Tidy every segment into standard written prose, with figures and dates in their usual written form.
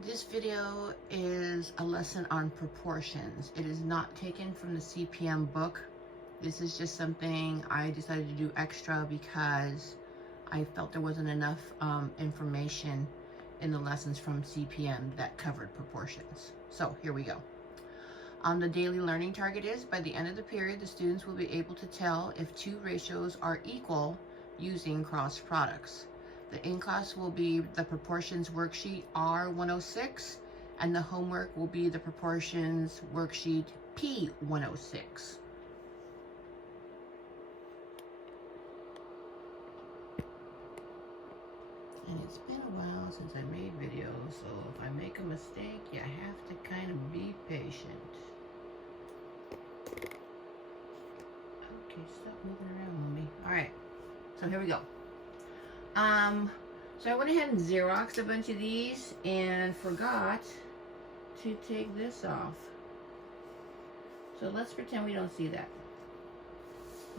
This video is a lesson on proportions. It is not taken from the CPM book. This is just something I decided to do extra because I felt there wasn't enough information in the lessons from CPM that covered proportions. So here we go. The daily learning target is, by the end of the period, the students will be able to tell if two ratios are equal using cross products. The in-class will be the proportions worksheet R106, and the homework will be the proportions worksheet P106. And it's been a while since I made videos, so if I make a mistake, you have to kind of be patient. Okay, stop moving around on me. Alright, so here we go. So I went ahead and Xeroxed a bunch of these and forgot to take this off. So let's pretend we don't see that.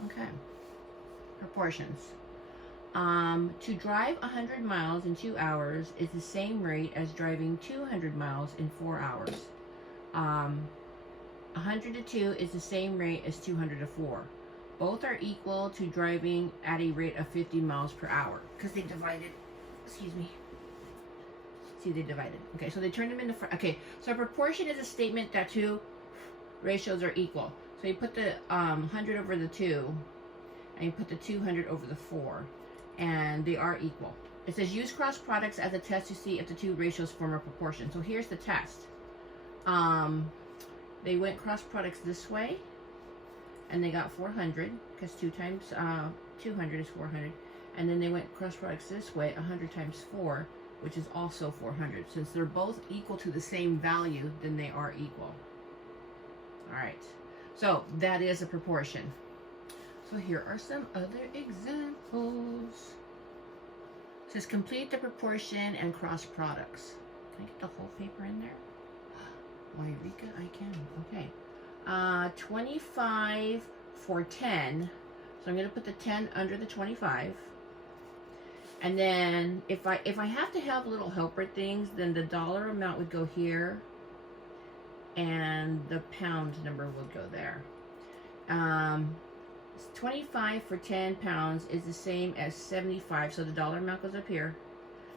Okay. Proportions. To drive 100 miles in 2 hours is the same rate as driving 200 miles in 4 hours. 100 to 2 is the same rate as 200 to 4. Both are equal to driving at a rate of 50 miles per hour. Because they divided, excuse me. See, they divided. Okay, so they turned them into, okay, so a proportion is a statement that two ratios are equal. So you put the 100 over the 2, and you put the 200 over the 4, and they are equal. It says use cross products as a test to see if the two ratios form a proportion. So here's the test. They went cross products this way, and they got 400, because 2 times 200 is 400. And then they went cross products this way, 100 times 4, which is also 400. Since they're both equal to the same value, then they are equal. All right, so that is a proportion. So here are some other examples. It says complete the proportion and cross products. Can I get the whole paper in there? Why, Rika, I can. Okay. 25 for 10. So I'm going to put the 10 under the 25. And then if I have to have little helper things, then the dollar amount would go here and the pound number would go there. 25 for 10 pounds is the same as 75. So the dollar amount goes up here.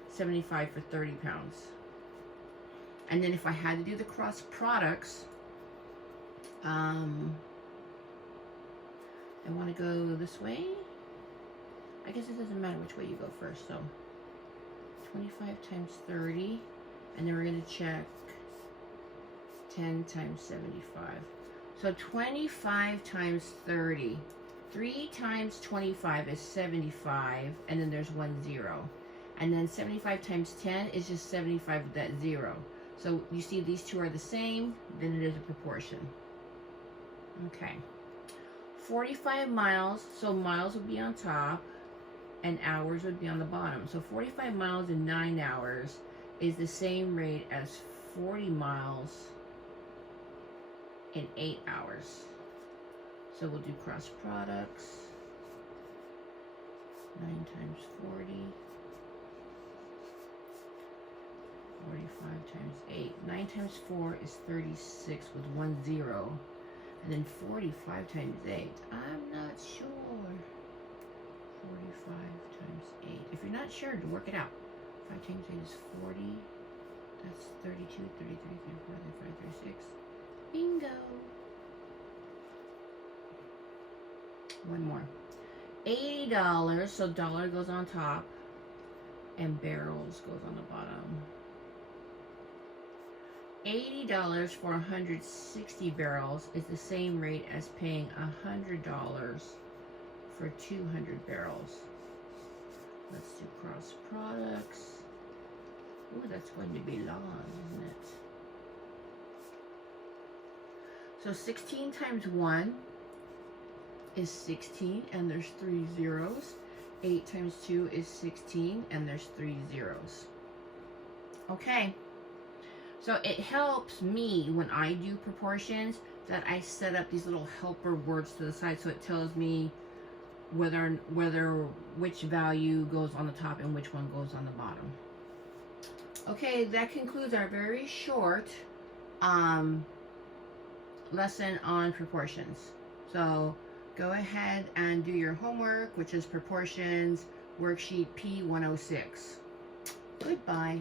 75 for 30 pounds. And then if I had to do the cross products, I want to go this way. I guess it doesn't matter which way you go first. So 25 times 30, and then we're going to check 10 times 75. So 25 times 30. 3 times 25 is 75, and then there's 1 0. And then 75 times 10 is just 75 with that 0. So you see these two are the same, then it is a proportion. Okay. 45 miles, so miles would be on top and hours would be on the bottom. So 45 miles in 9 hours is the same rate as 40 miles in 8 hours. So we'll do cross products. 9 times 40. 45 times 8. 9 times 4 is 36 with 1 0. And then 45 times 8. I'm not sure. 45 times 8. If you're not sure, work it out. 5 times 8 is 40. That's 32, 33, 34, 35, 36. Bingo. One more. $80. So dollar goes on top. And barrels goes on the bottom. $80 for 160 barrels is the same rate as paying $100 for 200 barrels. Let's do cross products. Ooh, that's going to be long, isn't it? So 16 times 1 is 16, and there's 3 zeros. 8 times 2 is 16, and there's 3 zeros. Okay. So it helps me when I do proportions that I set up these little helper words to the side, so it tells me whether which value goes on the top and which one goes on the bottom. Okay, that concludes our very short lesson on proportions. So go ahead and do your homework, which is proportions, worksheet P106. Goodbye.